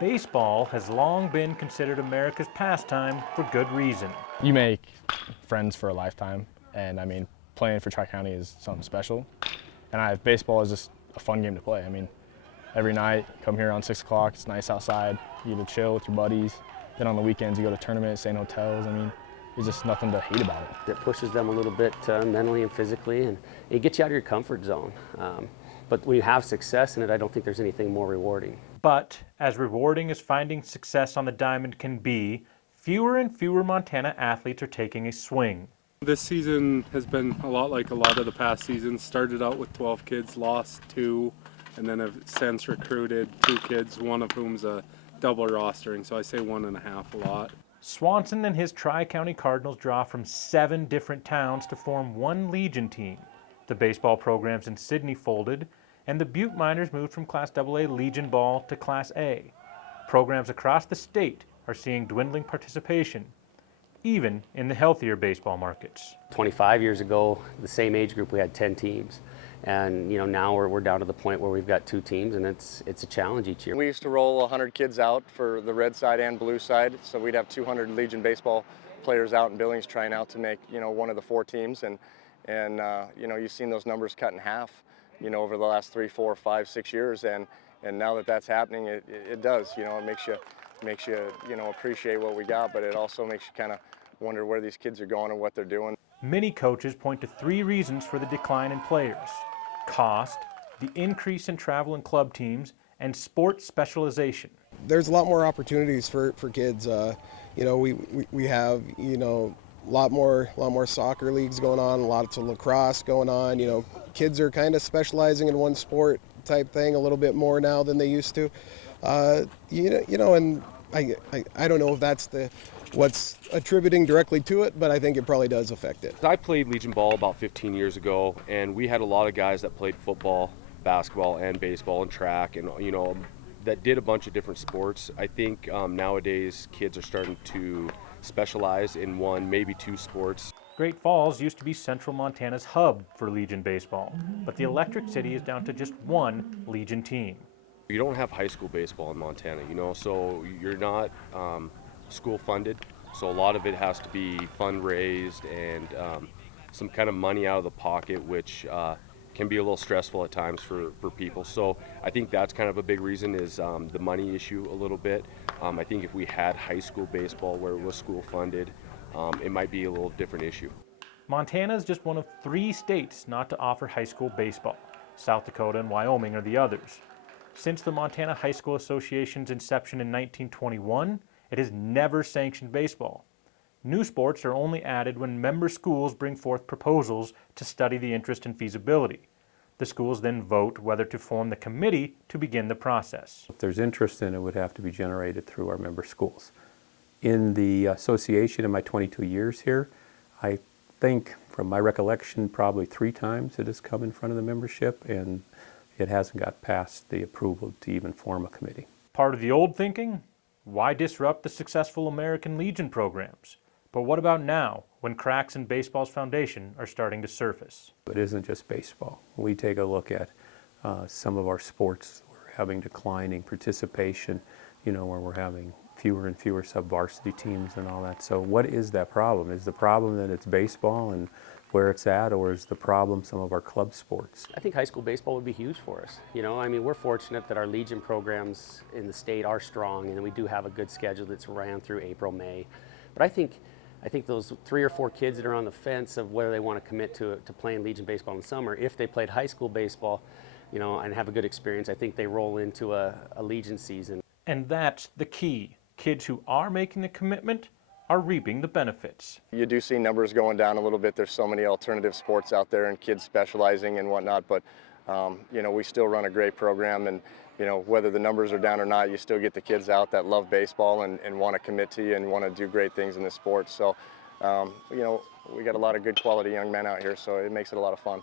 Baseball has long been considered America's pastime for good reason. You make friends for a lifetime, and I mean, playing for Tri-County is something special. And baseball is just a fun game to play. I mean, every night, come here around 6 o'clock, it's nice outside, you get to chill with your buddies. Then on the weekends, you go to tournaments, stay in hotels. I mean, there's just nothing to hate about it. It pushes them a little bit mentally and physically, and it gets you out of your comfort zone. But when you have success in it, I don't think there's anything more rewarding. But as rewarding as finding success on the diamond can be, fewer and fewer Montana athletes are taking a swing. This season has been a lot like a lot of the past seasons. Started out with 12 kids, lost 2, and then have since recruited 2 kids, one of whom's a double rostering, so I say 1.5 a lot. Swanson and his Tri-County Cardinals draw from 7 different towns to form one Legion team. The baseball programs in Sydney folded, and the Butte Miners moved from Class AA Legion Ball to Class A. Programs across the state are seeing dwindling participation, even in the healthier baseball markets. 25 years ago, the same age group, we had 10 teams. And now we're down to the point where we've got 2 teams, and it's a challenge each year. We used to roll 100 kids out for the red side and blue side, so we'd have 200 Legion baseball players out in Billings trying out to make one of the 4 teams, and you've seen those numbers cut in half over the last 3, 4, 5, 6 years, and now that that's happening, it does. It makes you appreciate what we got, but it also makes you kind of wonder where these kids are going and what they're doing. Many coaches point to 3 reasons for the decline in players: cost, the increase in travel and club teams, and sports specialization. There's a lot more opportunities for kids. We have a lot more soccer leagues going on, a lot of lacrosse going on. Kids are kind of specializing in one sport type thing a little bit more now than they used to. And I don't know if that's what's attributing directly to it, but I think it probably does affect it. I played Legion ball about 15 years ago, and we had a lot of guys that played football, basketball, and baseball and track, and that did a bunch of different sports. I think nowadays kids are starting to specialize in 1, maybe 2 sports. Great Falls used to be central Montana's hub for Legion baseball, but the Electric City is down to just 1 Legion team. You don't have high school baseball in Montana, so you're not school funded, so a lot of it has to be fundraised and some kind of money out of the pocket, which can be a little stressful at times for people. So I think that's kind of a big reason is the money issue a little bit. I think if we had high school baseball where it was school funded, it might be a little different issue. Montana is just one of 3 states not to offer high school baseball. South Dakota and Wyoming are the others. Since the Montana High School Association's inception in 1921, it has never sanctioned baseball. New sports are only added when member schools bring forth proposals to study the interest and feasibility. The schools then vote whether to form the committee to begin the process. If there's interest in it, would have to be generated through our member schools. In the association in my 22 years here, I think from my recollection probably 3 times it has come in front of the membership, and it hasn't got past the approval to even form a committee. Part of the old thinking? Why disrupt the successful American Legion programs? But what about now, when cracks in baseball's foundation are starting to surface? It isn't just baseball. We take a look at some of our sports. We're having declining participation, where we're having fewer and fewer sub-varsity teams and all that. So what is that problem? Is the problem that it's baseball and where it's at, or is the problem some of our club sports? I think high school baseball would be huge for us. We're fortunate that our Legion programs in the state are strong, and we do have a good schedule that's ran through April, May. But I think those 3 or 4 kids that are on the fence of whether they want to commit to playing Legion baseball in the summer, if they played high school baseball, and have a good experience, I think they roll into a Legion season. And that's the key. Kids who are making the commitment are reaping the benefits. You do see numbers going down a little bit. There's so many alternative sports out there and kids specializing and whatnot, but we still run a great program, and whether the numbers are down or not, you still get the kids out that love baseball and want to commit to you and want to do great things in this sport. So we got a lot of good quality young men out here, so it makes it a lot of fun.